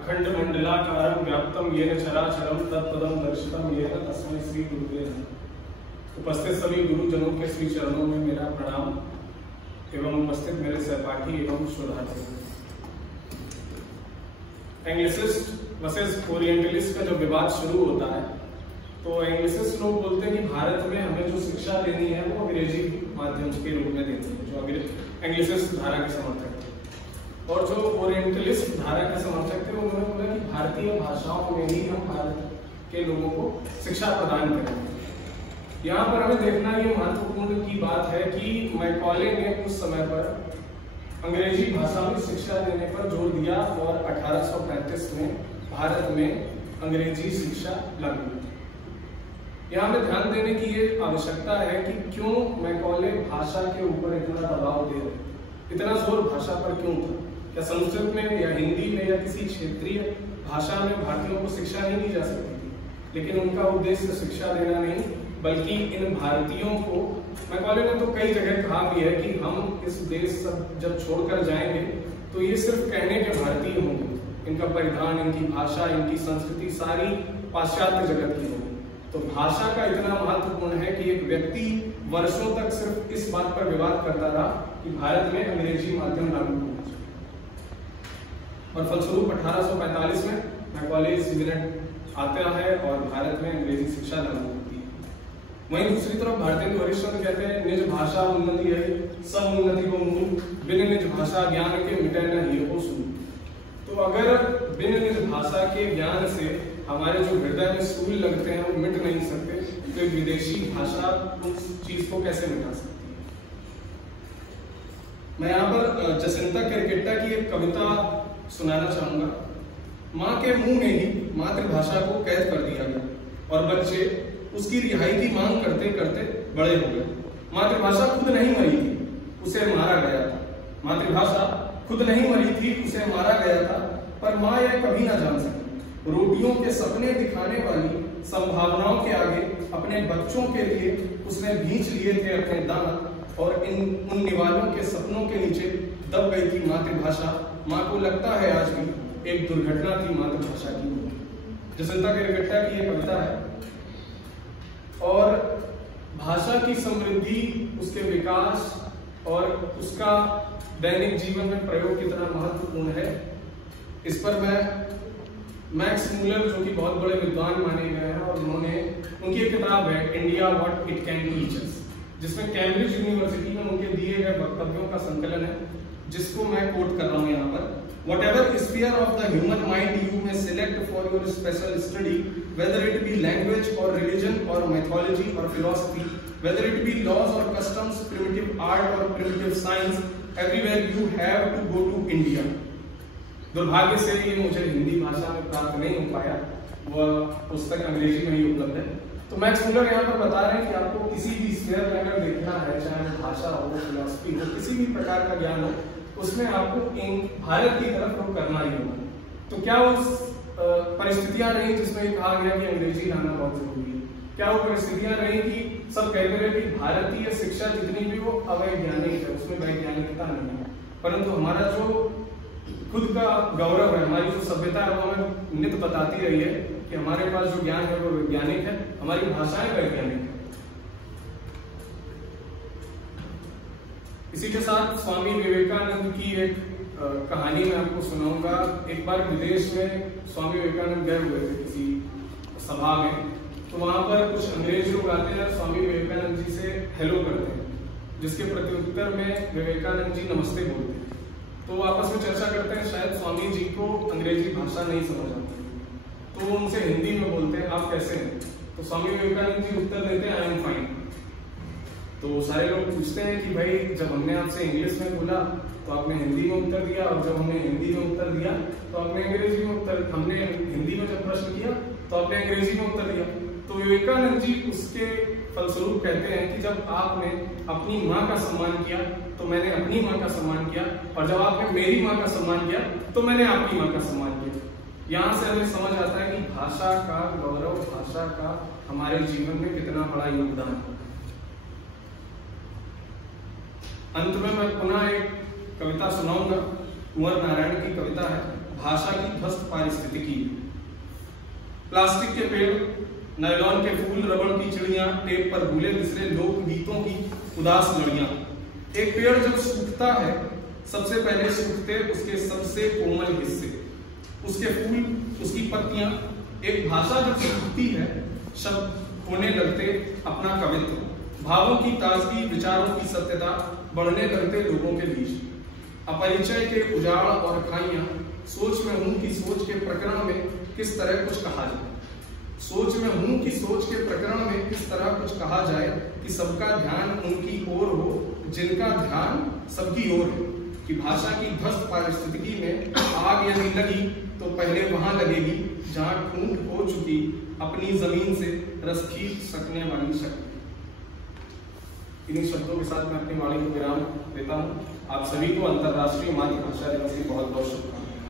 अखंड मंडलाकारं व्याप्तम येन चराचरम तत्पदम दर्शितम येन तस्मै श्री गुरुवे नमः। उपस्थित सभी गुरुजनों के श्री चरणों में मेरा प्रणाम एवं उपस्थित मेरे सहपाठी एवं शोधार्थी। एंग्लिसिस्ट वर्सेस ओरिएंटलिस्ट का जब विवाद शुरू होता है तो एंग्लिसिस्ट लोग बोलते हैं कि भारत में हमें जो शिक्षा देनी है वो अंग्रेजी माध्यम के रूप में देनी है, जो एंग्लिसिस्ट धारा के समर्थक थे। और जो ओरिएंटलिस्ट धारा के समर्थक थे उन्होंने बोला कि भारतीय भाषाओं में ही हम भारत के लोगों को शिक्षा प्रदान करेंगे। यहाँ पर हमें देखना ये महत्वपूर्ण की बात है कि मैकॉले ने उस समय पर अंग्रेजी भाषा में शिक्षा देने पर जोर दिया और 1835 में भारत में अंग्रेजी शिक्षा लागू हुई। यहाँ में ध्यान देने की ये आवश्यकता है कि क्यों मैकॉले भाषा के ऊपर इतना दबाव दे रहे, इतना जोर भाषा पर क्यों था। क्या संस्कृत में या हिंदी में या किसी क्षेत्रीय भाषा में भारतीयों को शिक्षा नहीं दी जा सकती थी, लेकिन उनका उद्देश्य शिक्षा देना नहीं बल्कि इन भारतीयों को, मैकॉले ने तो कई जगह कहा भी है कि हम इस देश सब जब छोड़कर जाएंगे तो ये सिर्फ कहने के भारतीय होंगे, इनका परिधान, इनकी भाषा, इनकी संस्कृति सारी पाश्चात्य जगत की होगी। तो भाषा का इतना महत्वपूर्ण है कि एक व्यक्ति वर्षों तक सिर्फ इस बात पर विवाद करता रहा कि भारत में अंग्रेजी माध्यम लागू होना चाहिए। और फलस्वरूप 1845 में मैकॉले सिविलेट आता है और भारत में अंग्रेजी शिक्षा लागू होती है। वहीं दूसरी तरफ भारतेंदु हरिश्चंद्र कहते हैं निज भाषा उन्नति है, सब उन्नति को मूल, बिन निज भाषा ज्ञान के मिटे न हिय को सूल। तो अगर बिन निज भाषा के ज्ञान से हमारे जो हृदय में सूल लगते हैं वो मिट नहीं सकते, तो विदेशी भाषा उस चीज को कैसे मिटा सकती है। मैं यहाँ पर जसिंता केरकेट्टा की एक कविता सुनाना चाहूंगा। माँ के मुंह में ही मातृभाषा को कैद कर दिया गया और बच्चे उसकी रिहाई की मांग करते करते बड़े हो गए। मातृभाषा खुद नहीं मरी थी, उसे मारा गया था। मातृभाषा खुद नहीं मरी थी, उसे मारा गया था, पर माँ यह कभी ना जान सकी। रोटियों के सपने दिखाने वाली संभावनाओं के आगे अपने बच्चों के लिए उसने भींच लिए थे अपने दांत और उन निवालों के सपनों के नीचे दब गई थी मातृभाषा। माँ को लगता है आज भी एक दुर्घटना थी मातृभाषा की। जसिंता केरकेट्टा की यह कविता है। और भाषा की समृद्धि, उसके विकास और उसका दैनिक जीवन में प्रयोग कितना महत्वपूर्ण है, इस पर मैं मैक्स मूलर जो कि बहुत बड़े विद्वान माने गए हैं और उनकी एक किताब है India what it can teach us, जिसमें कैम्ब्रिज यूनिवर्सिटी में उनके दिए गए वक्तव्यों का संकलन है, जिसको मैं कोट कर रहा हूं यहाँ पर। Whatever sphere of the human mind you may select for your special study, whether it be language or religion or mythology or philosophy, whether it be laws or customs, primitive art or primitive science, everywhere you have to go to India. दुर्भाग्य से ये मुझे हिंदी भाषा में प्राप्त नहीं हो पाया, वह पुस्तक अंग्रेजी में ही उपलब्ध है। तो मैक्स मूलर यहाँ पर बता रहे हैं कि आपको किसी भी स्फीयर में अगर देखना है, चाहे भाषा हो, फिलॉसफी हो, किसी भी प्रकार का ज्ञान हो, उसमें आपको भारत की तरफ रुख करना ही होगा। तो क्या उस परिस्थितियां रही जिसमें कहा गया कि अंग्रेजी लाना बहुत जरूरी है? क्या वो परिस्थितियां रही कि सब कहते रहे कि भारतीय शिक्षा जितनी भी वो अवैज्ञानिक है, उसमें वैज्ञानिकता नहीं है, परंतु हमारा जो खुद का गौरव है, हमारी जो सभ्यता है, वो हमें नित बताती रही है कि हमारे पास जो ज्ञान है वो वैज्ञानिक है, हमारी भाषाएं वैज्ञानिक है। इसी के साथ स्वामी विवेकानंद की एक कहानी मैं आपको सुनाऊंगा। एक बार विदेश में स्वामी विवेकानंद गए हुए थे किसी सभा में, तो वहां पर कुछ अंग्रेज लोग आते हैं और स्वामी विवेकानंद जी से हेलो करते हैं, जिसके प्रत्युत्तर में विवेकानंद जी नमस्ते बोलते हैं। तो आपस में चर्चा करते हैं, शायद स्वामी जी को अंग्रेजी भाषा नहीं समझ आती, तो वो उनसे हिंदी में बोलते हैं, आप कैसे हैं? तो स्वामी विवेकानंद जी उत्तर देते हैं, आई एम फाइन। तो सारे लोग पूछते हैं कि भाई जब हमने आपसे इंग्लिश में बोला तो आपने हिंदी में उत्तर दिया, और जब हमने हिंदी में उत्तर दिया तो आपने अंग्रेजी में उत्तर, हमने हिंदी में जब प्रश्न किया तो आपने अंग्रेजी में उत्तर दिया। तो विवेकानंद जी उसके फलस्वरूप कहते हैं कि जब आपने अपनी माँ का सम्मान किया तो मैंने अपनी माँ का सम्मान किया, और जब आपने मेरी माँ का सम्मान किया तो मैंने आपकी माँ का सम्मान किया। यहाँ से हमें समझ आता है कि भाषा का गौरव, भाषा का हमारे जीवन में कितना बड़ा योगदान है। अंत में मैं पुनः एक कविता सुनाऊंगा, कुंवर नारायण की कविता है भाषा की ध्वस्त पारिस्थितिकी। प्लास्टिक के पेड़, नायलॉन के फूल, रबड़ की चिड़ियां, टेप पर भूले बिसरे लोकगीतों की उदास लड़ियां। एक पेड़ जब सूखता है, सबसे पहले सूखते उसके सबसे कोमल हिस्से, उसके फूल, उसकी पत्तियां। एक भाषा जब सूखती है, शब्द होने लगते अपना कवित्व, भावों की ताजगी, विचारों की सत्यता बढ़ने लगते लोगों के बीच। अपरिचय के उजाड़ और खाइयां, सोच में हूं कि सोच के प्रकरण में किस तरह कुछ कहा जाए। सोच में हूं कि सोच के प्रकरण में किस तरह कुछ कहा जाए कि सबका ध्यान उनकी ओर हो जिनका ध्यान सबकी ओर है। कि भाषा की ध्वस्त पारिस्थितिकी में आग यदि लगी तो पहले वहां लगेगी जहां ठूंठ हो चुकी अपनी जमीन से रस खींच सकने वाली शक्ति। इन्हीं शब्दों के साथ मैं अपनी वाणी को विराम देता हूं। आप सभी को अंतर्राष्ट्रीय मातृभाषा दिवस की बहुत